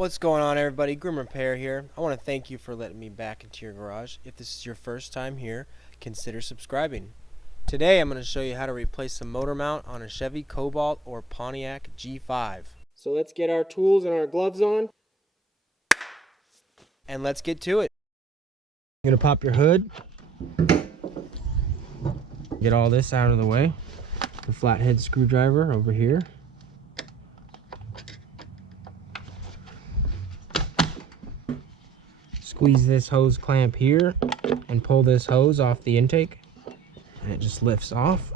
What's going on, everybody? Grim Repair here. I want to thank you for letting me back into your garage. If this is your first time here, consider subscribing. Today I'm going to show you how to replace a motor mount on a Chevy Cobalt or Pontiac G5. So let's get our tools and our gloves on and let's get to it. You're going to pop your hood. Get all this out of the way. The flathead screwdriver over here. Squeeze this hose clamp here and pull this hose off the intake, and it just lifts off.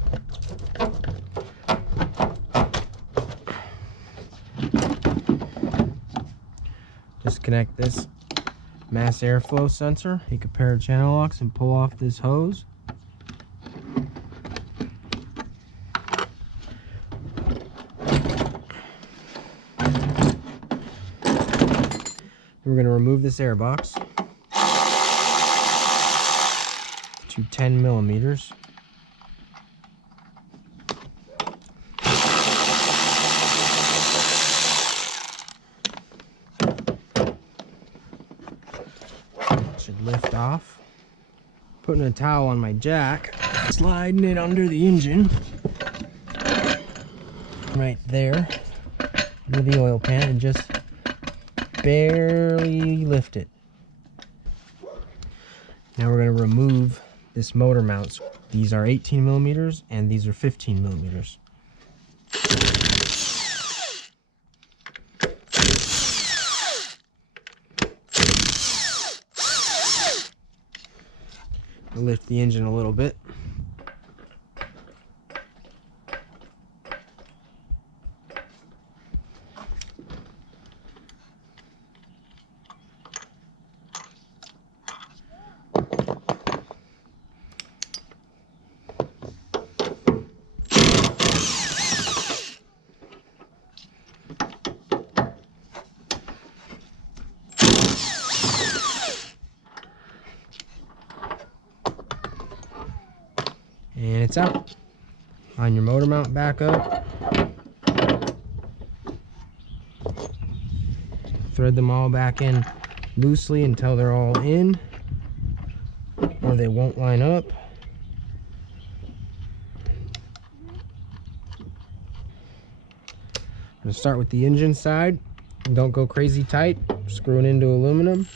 Disconnect this mass airflow sensor. Take a pair of channel locks and pull off this hose. We're going to remove this air box to 10 millimeters. It should lift off. Putting a towel on my jack, sliding it under the engine, right there, under the oil pan, and just barely lift it. Now we're going to remove this motor mounts. These are 18 millimeters and these are 15 millimeters. I'll lift the engine a little bit. And it's out. Line your motor mount back up. Thread them all back in loosely until they're all in, or they won't line up. I'm going to start with the engine side. Don't go crazy tight. Screw it into aluminum.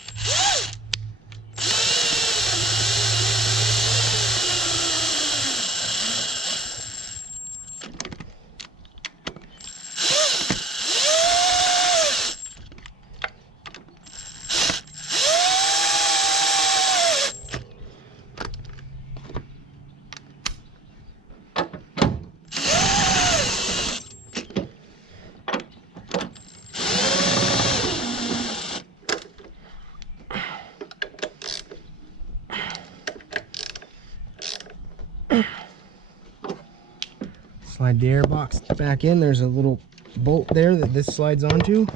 Slide the air box back in. There's a little bolt there that this slides onto.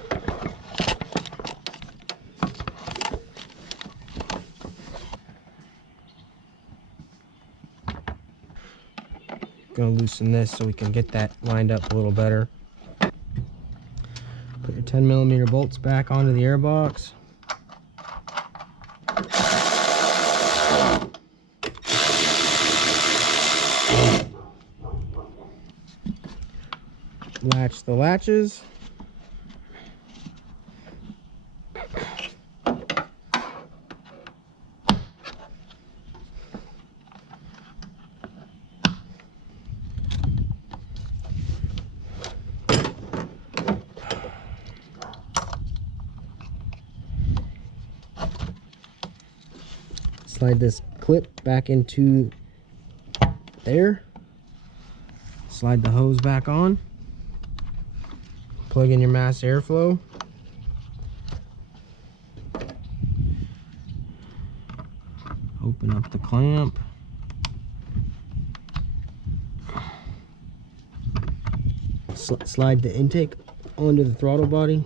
Gonna loosen this so we can get that lined up a little better. Put your 10 millimeter bolts back onto the air box. Latch the latches. Slide this clip back into there. Slide the hose back on. Plug in your mass airflow. Open up the clamp. Slide the intake onto the throttle body.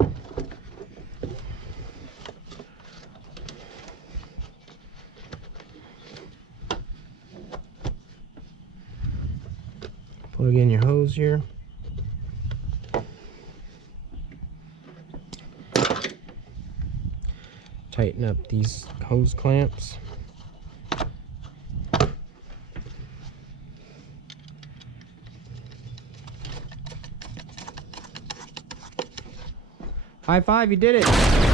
Plug in your hose here. tighten up these hose clamps. High five, you did it!